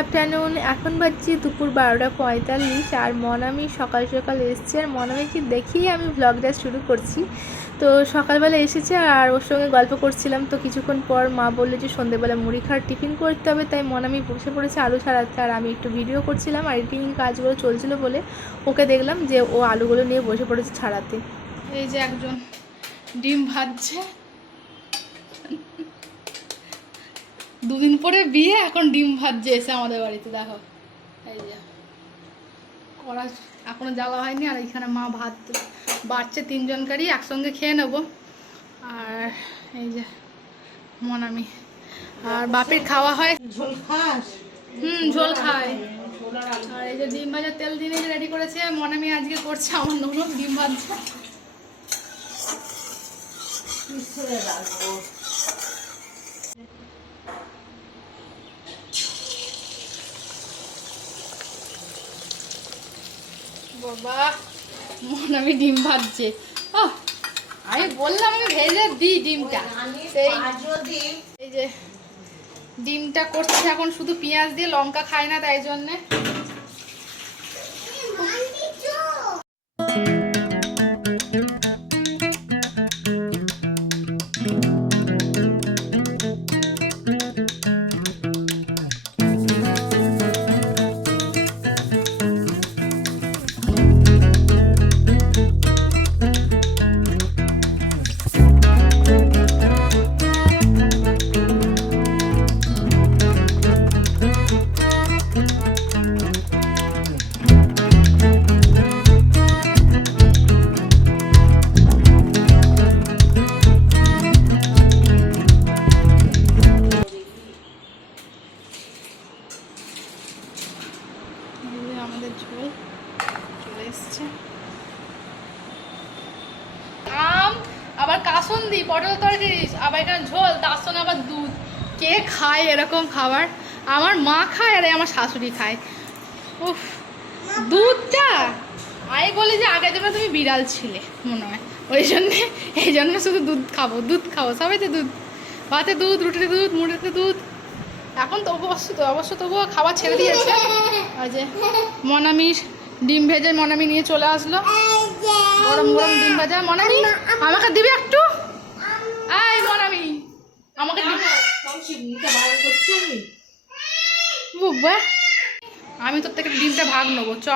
Afternoon এখন বাজছে দুপুর বারোটা পঁয়তাল্লিশ আর মনামি সকাল সকাল এসছে। আর মনামিকে দেখেই আমি ব্লগটা শুরু করছি। তো সকালবেলা এসেছে আর ওর সঙ্গে গল্প করছিলাম। তো কিছুক্ষণ পর মা বলল যে সন্ধেবেলা মুড়ি খাওয়ার টিফিন করতে হবে, তাই মনামি বসে পড়েছে আলু ছাড়াতে আর আমি একটু ভিডিও করছিলাম আর এডিটিং কাজগুলো চলছিল বলে ওকে দেখলাম যে ও আলুগুলো নিয়ে বসে পড়েছে ছাড়াতে। এই যে একজন ডিম ভাজছে। দুদিন পরে বিয়ে এখন ডিম ভাজছে এসে আমাদের বাড়িতে দেখো। এই যে। কড়া এখনও জ্বালা হয়নি আর এখানে মা ভাত বাড়ছে তিনজনকারই একসঙ্গে খেয়ে নেব। আর এই যে মনামি আর বাপের খাওয়া হয়। ঝোল খাস? হুম ঝোল খায়। আর এই যে ডিম ভাজার তেল দিনে রেডি করেছে মনামি আজকে করছে আমার ননদ ডিম ভাজছে বাবা মন আমি ডিম ভাজছে। আহ, আমি বললাম আমি ভেজে দিই ডিমটা। এই যে ডিমটা করছে এখন শুধু পেঁয়াজ দিয়ে লঙ্কা খায় না তাই জন্যে। খায় এরকম খাবার। আমার মা খায় আর আমার শাশুড়ি খায়। উফ, দুধটা? আমি বলি যে আগের জন্য তুমি বিড়াল ছিলে, মনে হয়। ওই জন্যে, এই জন্য শুধু দুধ খাব দুধ খাব সবাই তো দুধ। ভাতে দুধ, রুটিতে দুধ, মুড়িতে দুধ। এখন তো অবশ্য তো অবশ্য তবুও খাবার ছেড়ে দিয়েছে। ওই যে মনামির ডিম ভেজে মনামি নিয়ে চলে আসলো। গরম গরম ডিম ভাজা। মনামি, আমাকে দিবি একটু? আয় মনামি। আমাকে আমি তোর থেকে ডিমটা ভাগ নেব চ।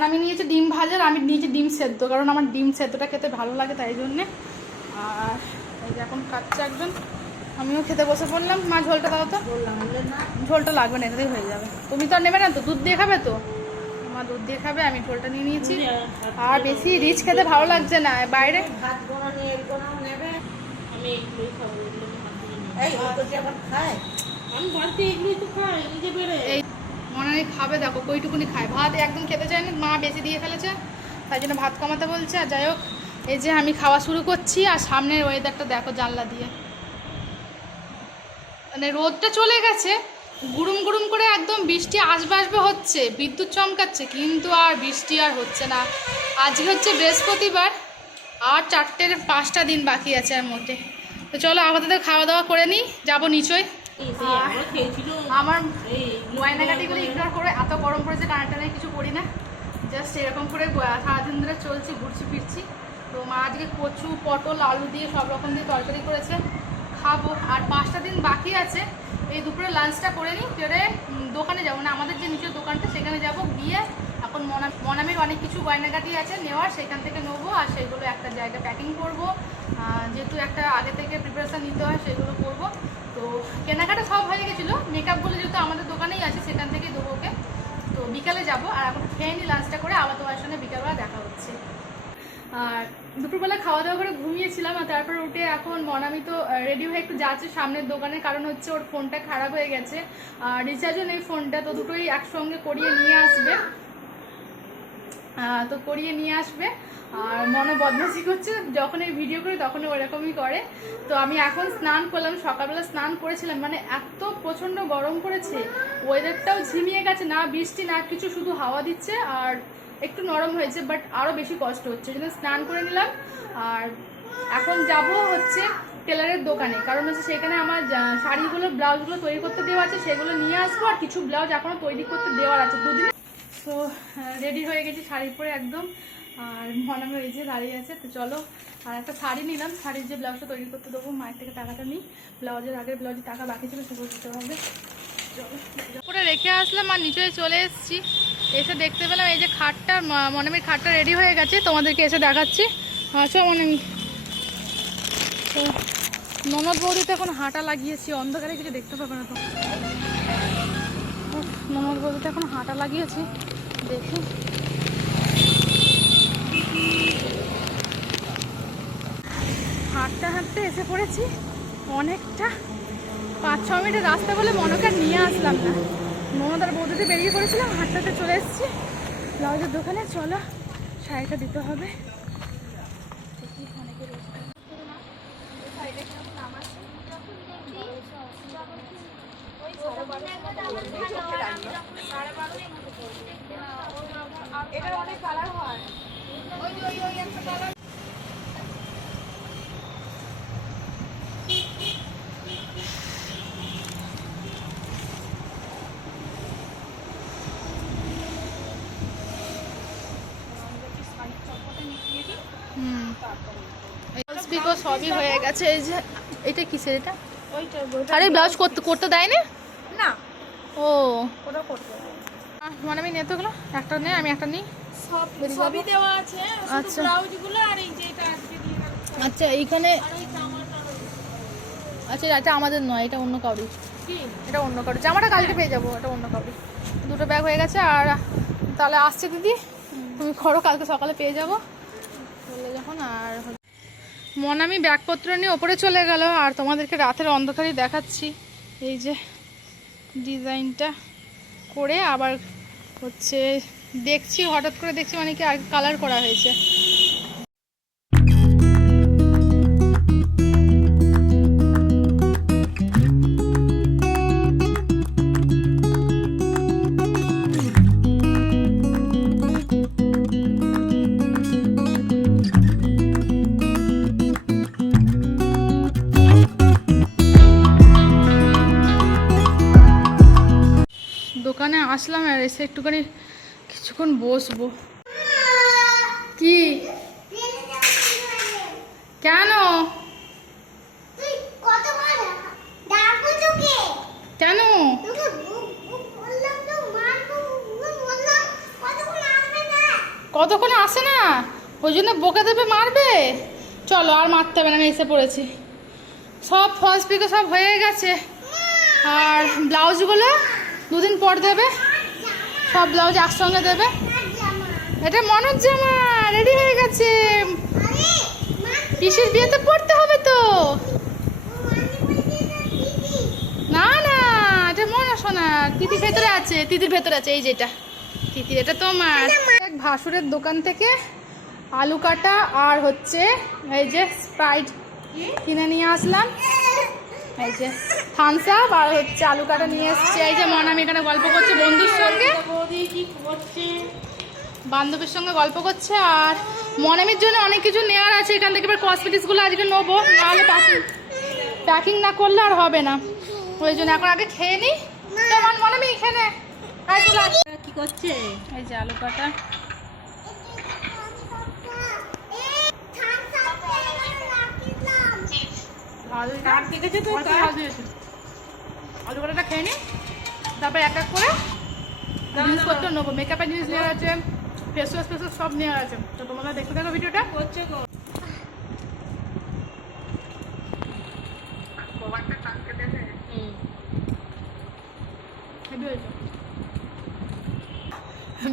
মন আমি নিয়েছি ডিম ভাজার আমি নিয়েছি ডিম সেদ্ধ কারণ আমার ডিম সেদ্ধটা খেতে ভালো লাগে তাই জন্যে। আর এই যে এখন খাচ্ছে একজন আমিও খেতে বসে পড়লাম। মা ঝোলটা দাও তো। না ঝোলটা লাগবে না এটাতেই হয়ে যাবে। তুমি তো আর নেবে না তো? দুধ দিয়ে খাবে তো? মা দুধ দিয়ে খাবে আমি ঝোলটা নিয়ে নিয়েছি। আর বেশি রিচ খেতে ভালো লাগছে না। বাইরে। এই মনে খাবে, দেখো, কইটুকুনি খায়। ভাত একদম খেতে চায় না, মা বেশি দিয়ে ফেলেছে, তাই জন্য ভাত কমাতে বলছে। আর যাই হোক, এই যে আমি খাওয়া শুরু করছি, আর সামনের ওয়েদারটা দেখো জানলা দিয়ে। মানে রোদটা চলে গেছে, গুড়ুম গুড়ুম করে একদম বৃষ্টি আসবে আসবে হচ্ছে, বিদ্যুৎ চমকাচ্ছে, কিন্তু আর বৃষ্টি আর হচ্ছে না। আজকে হচ্ছে বৃহস্পতিবার, আর চারটের পাঁচটা দিন বাকি আছে আর মধ্যে। তো চলো, আপাতত খাওয়া দাওয়া করে নিই, যাব নিচয় আমরা খেয়েছিল। আমার গয়নাগাটিগুলো ইগনোর করে এত গরম পড়েছে টানা টানা কিছু করি না। জাস্ট এরকম করে সারাদিন ধরে চলছি ঘুরছি ফিরছি। তো মা আজকে কচু পটল আলু দিয়ে সব রকম দিয়ে তরকারি করেছে। খাব। আর পাঁচটা দিন বাকি আছে। এই দুপুরে লাঞ্চটা করে নিই করে দোকানে যাব। না আমাদের যে নিজের দোকানটা সেখানে যাব। গিয়ে এখন মনা মনামির অনেক কিছু গয়নাগাটি আছে নেওয়ার সেখান থেকে নেব। আর সেগুলো একটা জায়গায় প্যাকিং করব। যেহেতু একটা আগে থেকে প্রিপারেশান নিতে হয়, সেগুলো করব। তো কেনাকাটা সব হয়ে গেছিল। মেকআপগুলো যেহেতু আমাদের দোকানেই আছে, সেখান থেকেই দেবো ওকে। তো বিকালে যাব, আর এখন খেয়ে নিই লাঞ্চটা করে আবার তোমার সঙ্গে বিকালবেলা দেখা হচ্ছে। আর দুপুরবেলা খাওয়া দাওয়া করে ঘুমিয়েছিলাম, আর তারপর উঠে এখন মনামি তো রেডি হয়ে একটু যাচ্ছে সামনের দোকানে, কারণ হচ্ছে ওর ফোনটা খারাপ হয়ে গেছে। আর রিচার্জও নেই ফোনটা তো দুটোই একসঙ্গে করিয়ে নিয়ে আসবে। তো করিয়ে নিয়ে আসবে। আর মনে বদমাসি করছে, যখন এই ভিডিও করি তখন ওরকমই করে। তো আমি এখন স্নান করলাম, সকালবেলা স্নান করেছিলাম মানে এত প্রচণ্ড গরম করেছে ওয়েদারটাও ঝিমিয়ে গেছে, না বৃষ্টি, না কিছু, শুধু হাওয়া দিচ্ছে আর একটু নরম হয়েছে বাট আরও বেশি কষ্ট হচ্ছে। জন্য স্নান করে নিলাম। আর এখন যাব হচ্ছে টেলারের দোকানে, কারণ হচ্ছে সেখানে আমার শাড়িগুলো, ব্লাউজগুলো তৈরি করতে দেওয়া আছে, সেগুলো নিয়ে আসব, আর কিছু ব্লাউজ এখনও তৈরি করতে দেওয়ার আছে। দুদিন তো রেডি হয়ে গেছি শাড়ি পরে একদম। আর মনামে এই যে দাঁড়িয়ে আছে, তো চলো, আর একটা শাড়ি নিলাম। শাড়ির যে ব্লাউজটা তৈরি করতে দেবো, মায়ের থেকে টাকাটা নিই। ব্লাউজের আগের ব্লাউজের টাকা বাকি ছিল, সেগুলো দিতে হবে। উপরে রেখে আসলাম, আর নিচে চলে এসেছি। এসে দেখতে পেলাম এই যে খাটটা মনামির খাটটা রেডি হয়ে গেছে। তোমাদেরকে এসে দেখাচ্ছি। আচ্ছা মনামি তো ননদ বৌদিতে এখন হাঁটা লাগিয়েছি, অন্ধকারে কিছু দেখতে পাবে না তো। উফ, ননদ এখন হাঁটা লাগিয়েছি দেখি। হাঁটতে হাঁটতে এসে পড়েছি অনেকটা। পাঁচ ছ মিনিটের রাস্তা বলে মনকে নিয়ে আসলাম না। আর বৌদিতে বেরিয়ে পড়েছিলাম হাঁটতে চলে এসেছি। ব্লাউজের দোকানে চলো শাড়িটা দিতে হবে। অনেকে সবই হয়ে গেছে এই যে এটা কিসের এটা? আরে ব্লাউজ করতে করতে দেয় না ও। ওটা করতে মানে আমি নেতো গেলো একটা নে আমি একটা নিই। সব সবই দেওয়া আছে আচ্ছা। ব্লাউজগুলো আর এই যে এটা আজকে দিয়ে আচ্ছা এইখানে আচ্ছা এটা আমাদের নয় এটা অন্য কাউরি এটা অন্য কাউরি জামাটা কালকে পেয়ে যাব এটা অন্য কাউরি দুটো ব্যাগ হয়ে গেছে আর তাহলে আসছে দিদি। তুমি করো কালকে সকালে পেয়ে যাব। বললে যখন আর মন আমি ব্যাগপত্র নিয়ে ওপরে চলে গেল আর তোমাদেরকে রাতের অন্ধকারেই দেখাচ্ছি। এই যে ডিজাইনটা করে আবার হচ্ছে দেখছি হঠাৎ করে দেখছি মানে কি আর কালার করা হয়েছে। আসলাম আর এসে একটুখানি কিছুক্ষণ বসবো। কি? কেন? কেন? কতক্ষণ আসে না? ওই জন্য বকে দেবে, মারবে? চলো, আর মারতে হবে না, আমি এসে পড়েছি। সব ফলস পিকো সব হয়ে গেছে। আর ব্লাউজগুলো দুদিন পর দেবে। সব ব্লাউজ একসঙ্গে দেবে? এটা মনোজ জামা রেডি হয়ে গেছে। পিসির বিয়েতে পড়তে হবে তো? না না, এটা মনে শোনা তিতির ভেতরে আছে, তিতির ভেতরে আছে, এই যেটা। তিতির, এটা তোমার। এক ভাসুরের দোকান থেকে আলু কাটা আর হচ্ছে এই যে স্প্রাইট কিনে নিয়ে আসলাম। এই যে থামস আপ আর হচ্ছে আলু কাটা নিয়ে এসছে। এই যে মন আমি এখানে গল্প করছি বন্ধুর সঙ্গে। বান্ধবীর সঙ্গে গল্প করছে আর মনামির জন্য অনেক কিছু নেওয়ার আছে। এখান থেকে এবার কসমেটিক্সগুলো আজকে নেব। নাহলে প্যাকিং প্যাকিং না করলে আর হবে না। ওই জন্য এখন আগে খেয়ে নিই। তো মন মনামি এখানে। কি করছে? এই যে আলু কাটা এই থামস আপ পেয়ে রাখিলাম দেখেছে তো দিয়েছে। আলু কাটাটা খেয়ে নিই তারপরে এক এক করে জিনিসপত্র নেব। মেকআপের জিনিস নেওয়ার আছে ফেস ওয়াশ ফেস সব নেওয়ার আছে। তো তোমরা দেখতে থাকো ভিডিওটা। করছে গো।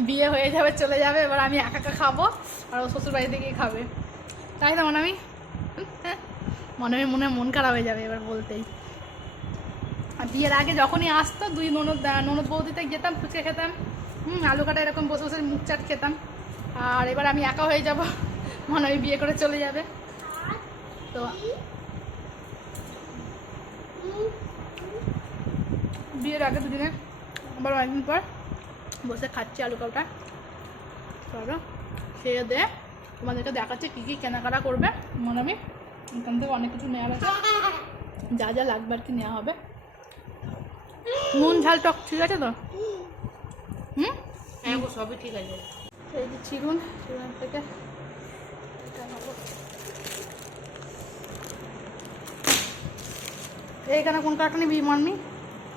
বিয়ে হয়ে যাবে চলে যাবে এবার আমি একা একা খাব আর ও শ্বশুর বাড়িতে গিয়ে খাবে। তাই না আমি মনে মনে মন খারাপ হয়ে যাবে এবার বলতেই। আর বিয়ের আগে যখনই আসতো, দুই ননদ ননদ বৌদিতে যেতাম, ফুচকা খেতাম, হুম, আলু কাটা এরকম বসে বসে মুখ চাট খেতাম। আর এবার আমি একা হয়ে যাব, মনে হয় বিয়ে করে চলে যাবে। তো বিয়ের আগে দুদিনে, আবার অনেকদিন পর বসে খাচ্ছি আলু কাউটা। চলো, খেয়ে দে, তোমাদেরকে দেখাচ্ছে কী কী কেনাকাটা করবে, মনে আমি এখান থেকে অনেক কিছু নেওয়ার আছে। যা যা লাগবে আর কি নেওয়া হবে। নুন ঝাল টক ঠিক আছে তো? হুম? হ্যাঁ সবই ঠিক আছে। এই যে চিরুন চিরুন থেকে এইখানে কোন কাঠটা নিবি মানমি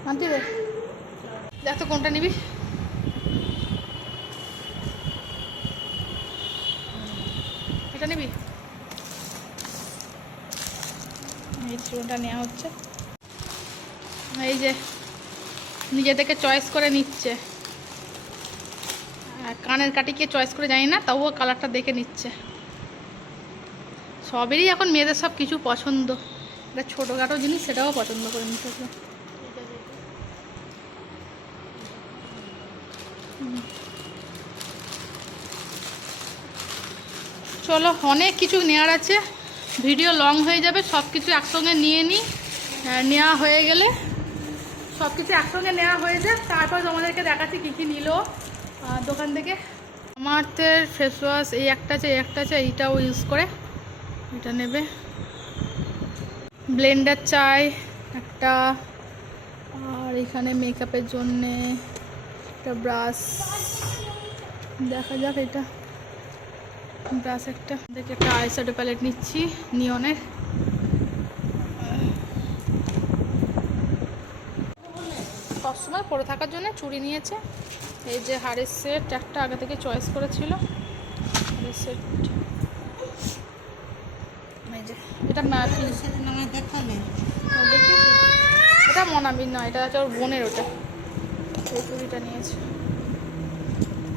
আনতি রে। দেখ কোনটা নিবি এটা নিবি এই নেওয়া হচ্ছে। এই যে, নিজে থেকে চয়েস করে নিচ্ছে। কানের কাটিকে চয়েস করে জানি না, তবুও কালারটা দেখে নিচ্ছে। সবেরই এখন মেয়েদের সব কিছু পছন্দ। এটা ছোটোখাটো জিনিস সেটাও পছন্দ করে নিতে হবে। হুম। চলো, অনেক কিছু নেওয়ার আছে। ভিডিও লং হয়ে যাবে সব কিছু একসঙ্গে নিয়ে নিই নেওয়া হয়ে গেলে। সব কিছু একসঙ্গে নেওয়া হয়ে যায় তারপর তোমাদেরকে দেখাচ্ছি কী কী নিল দোকান থেকে। আমার তো ফেস ওয়াশ এই একটা আছে, এই একটা আছে, এইটাও ইউজ করে এটা নেবে। ব্লেন্ডার চাই একটা, আর এখানে মেকআপের জন্যে একটা ব্রাশ দেখা যাক এটা। ব্রাশ একটা। দেখে একটা আইশ্যাডো প্যালেট নিচ্ছি নিয়নের সবসময় পরে থাকার জন্য চুড়ি নিয়েছে। এই যে হাড়ের সেট একটা আগে থেকে চয়েস করেছিল। হাড়ের সেট এই যে এটা আমায় দেখালে। এটা মনাবির না এটা হচ্ছে ওর বোনের ওটা। এই চুড়িটা নিয়েছে।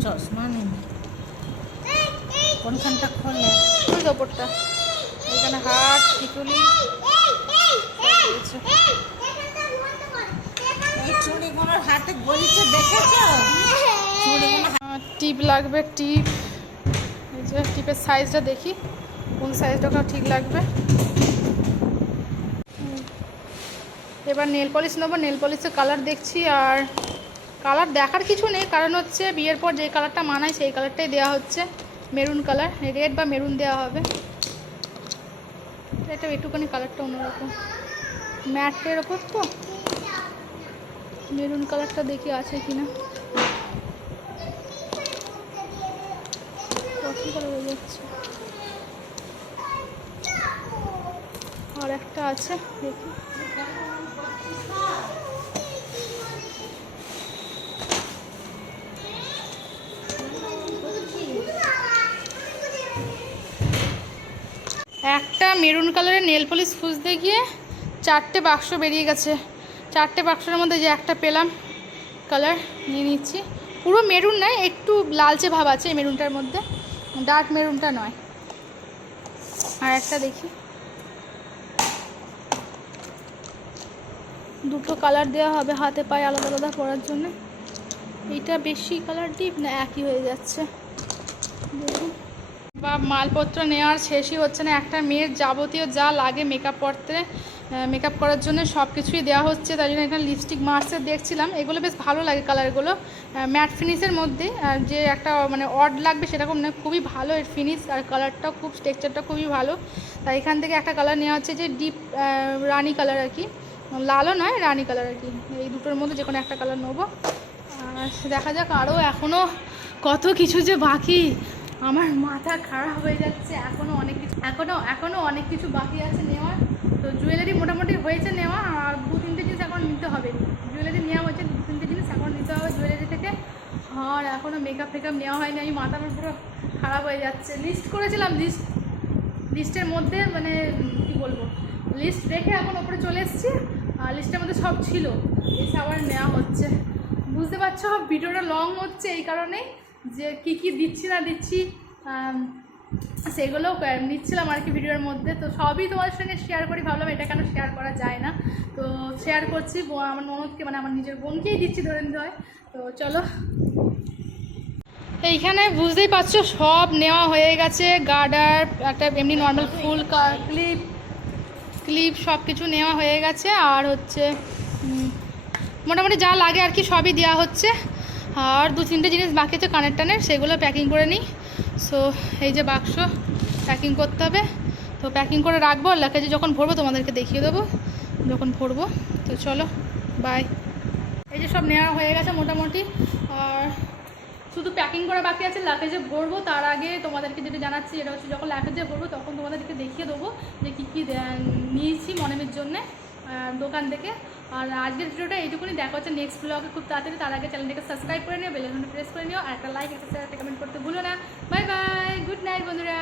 চশমা নেই। কোনখানটা খোলে? ওই ওপরটা। এখানে হাট এই চুড়িগুলোর হাতে গলিতে দেখেছ? টিপ লাগবে, টিপ। টিপের সাইজটা দেখি, কোন সাইজটা ওখানে ঠিক লাগবে। এবার নেল পলিশ নেব, নেল পলিশের কালার দেখছি, আর কালার দেখার কিছু নেই, কারণ হচ্ছে বিয়ের পর যে কালারটা মানায় সেই কালারটাই দেওয়া হচ্ছে। মেরুন কালার, রেড বা মেরুন দেওয়া হবে। এটা একটুখানি কালারটা অন্যরকম। ম্যাটের ওপর তো? মেরুন কালারটা দেখি আছে কি না। আর একটা আছে, দেখি। একটা মেরুন কালারের নেল পলিশ খুঁজতে গিয়ে চারটে বাক্স বেরিয়ে গেছে। চারটে বাক্সের মধ্যে যে একটা পেলাম কালার নিয়ে নিচ্ছি। পুরো মেরুন নয়, একটু লালচে ভাব আছে এই মেরুনটার মধ্যে। ডার্ক মেরুনটা নয়। আর একটা দেখি। দুটো কালার দেওয়া হবে হাতে পায়ে আলাদা আলাদা পরার জন্য। এইটা বেশি কালার ডিপ না একই হয়ে যাচ্ছে? দেখুন। বা মালপত্র নেওয়ার শেষই হচ্ছে না। একটা মেয়ের যাবতীয় যা লাগে মেকআপ করতে মেকআপ করার জন্য সব কিছুই দেওয়া হচ্ছে। তাই জন্য এখানে লিপস্টিক মার্কসের দেখছিলাম। এগুলো বেশ ভালো লাগে কালারগুলো ম্যাট ফিনিশের মধ্যে আর যে একটা মানে অড লাগবে সেরকম না খুবই ভালো এর ফিনিশ আর কালারটাও খুব টেক্সচারটা খুবই ভালো। তাই এখান থেকে একটা কালার নেওয়া হচ্ছে যে ডিপ রানি কালার আর কি। লালও নয়, রানি কালার আর কি। এই দুটোর মধ্যে যে কোনো একটা কালার নেব। আর দেখা যাক আরও এখনও কত কিছু যে বাকি। আমার মাথা খারাপ হয়ে যাচ্ছে এখনও অনেক কিছু এখনও এখনও অনেক কিছু বাকি আছে নেওয়ার। তো জুয়েলারি মোটামুটি হয়েছে নেওয়া, আর দু তিনটে জিনিস এখন নিতে হবে। জুয়েলারি নেওয়া হয়েছে, দু তিনটে জিনিস এখন নিতে হবে জুয়েলারি থেকে। আর এখনও মেকআপ ফেকআপ নেওয়া হয়নি, আমি মাথা পুরো খারাপ হয়ে যাচ্ছে। লিস্ট করেছিলাম লিস্ট লিস্টের মধ্যে মানে কি বলব? লিস্ট রেখে এখন ওপরে চলে এসেছি, আর লিস্টের মধ্যে সব ছিল। এসে আবার নেওয়া হচ্ছে। বুঝতে পারছ, ভিডিওটা লং হচ্ছে এই কারণেই। যে কি কি দিচ্ছি না দিচ্ছি সেগুলো নিচ্ছিলাম আর কি ভিডিওর মধ্যে। তো সবই তোমাদের সঙ্গে শেয়ার করি, ভাবলাম এটা কেন শেয়ার করা যায় না। তো শেয়ার করছি আমার ননদকে মানে আমার নিজের বোনকেই দিচ্ছি ধরে হয়। তো চলো। এইখানে বুঝতেই পারছ, সব নেওয়া হয়ে গেছে, গার্ডার, একটা এমনি নর্মাল ফুল ক্লিপ ক্লিপ সব কিছু নেওয়া হয়ে গেছে। আর হচ্ছে মোটামুটি যা লাগে আর কি সবই দেওয়া হচ্ছে। আর দু তিনটে জিনিস বাকি আছে কানের টানের, সেগুলো প্যাকিং করে নিই। সো এই যে বাক্স প্যাকিং করতে হবে। তো প্যাকিং করে রাখব লাগেজে যখন ভরবো তোমাদেরকে দেখিয়ে দেবো, যখন ভরবো। তো চলো বাই এই যে সব নেওয়া হয়ে গেছে মোটামুটি। আর শুধু প্যাকিং করা বাকি আছে লাগেজে ভরবো। তার আগে তোমাদেরকে যেটা জানাচ্ছি, এটা হচ্ছে যখন লাগেজে ভরবো, তখন তোমাদেরকে দেখিয়ে দেবো যে কী কী নিয়েছি মনেমের জন্যে দোকান থেকে। আর আজকের ভিডিওটা এইটুকুনি। দেখা হচ্ছে নেক্সট ব্লগে খুব তাড়াতাড়ি। তার আগে চ্যানেলটাকে সাবস্ক্রাইব করে নিও বেলাইকনটা প্রেস করে নিও, আর একটা লাইক একটা শেয়ার একটা কমেন্ট করতে ভুলো না। বাই বাই গুড নাইট বন্ধুরা।